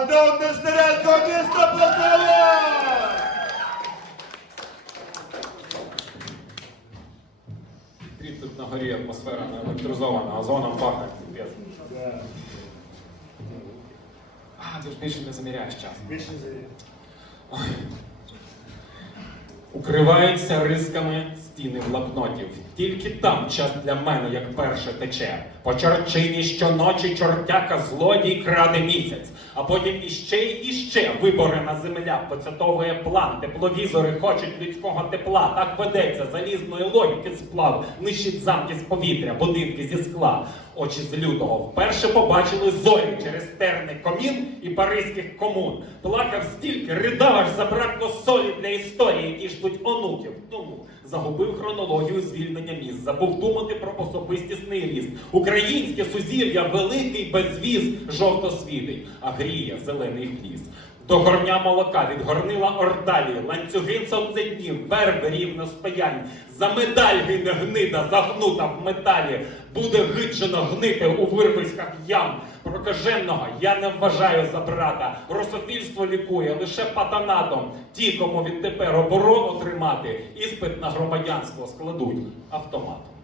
Антон Нестеренко, місто! Кріп тут на горі атмосфера не електризована, озоном пахне. А, ти ж більше не заміряєш час. Більше не завів. Укриваються рисками стіни блокнотів. Тільки там час для мене, як перше тече. По чорчині щоночі чортяка злодій краде місяць, а потім іще й іще виборена земля поцятовує план. Тепловізори хочуть людського тепла. Так ведеться залізної логіки сплав, нищить замки з повітря, будинки зі скла. Очі з лютого вперше побачили зорі через терни комін і паризьких комун. Плакав стільки, ридав, аж забракло солі для історії, які ждуть онуків. Тому загубив хронологію звільнення міст, забув думати про особистісний ріст. Українське сузір'я великий безвіз жовто світить, а гріє зелений хліс. До горня молока від горнила ордалі, ланцюги сонцеднів, верби рівно стоянь. За медаль гине гнида, загнута в металі. Буде гиджено гнити у вирвиськах ям. Прокаженого я не вважаю за брата. Русофільство лікує лише патанатом. Ті, кому відтепер оборону тримати, іспит на громадянство складуть автоматом.